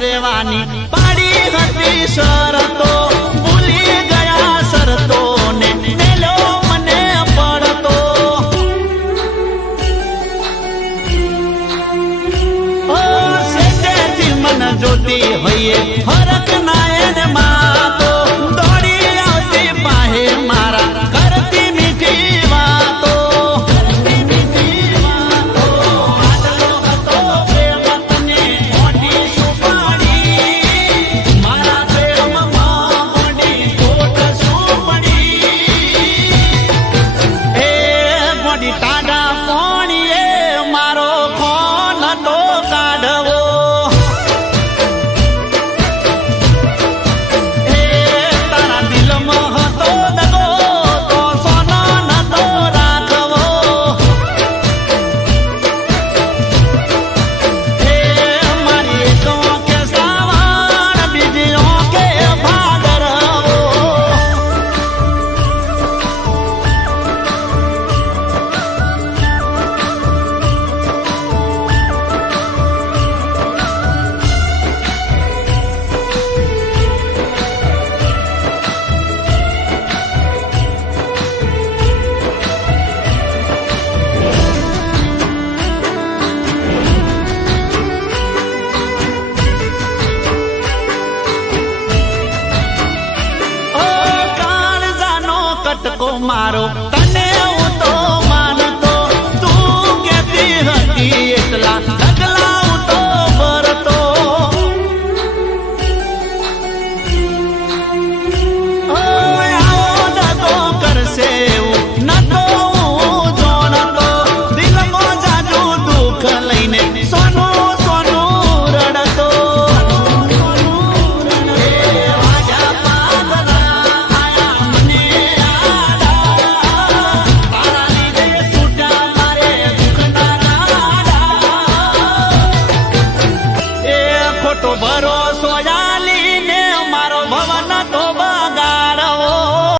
રહેવાની પાડી હતી શરતો ભૂલી ગયા શરતો ને મેલો મને પડતો ઓ સેજેથી મન જોતી હોઈએ ફરક ના એને માતો દોડી આવતી પાહે મારા કરતી મીઠી વાતો મારો તને હું તો માનતો તું કેતી હતી એટલા ડગલા હું તો ભરતો આવો નતો કરશે એવું નતો હું જોણતો દિલમાં જાજુ દુઃખ લઈને સોનું સોનું રડતો ભરોસો જાલી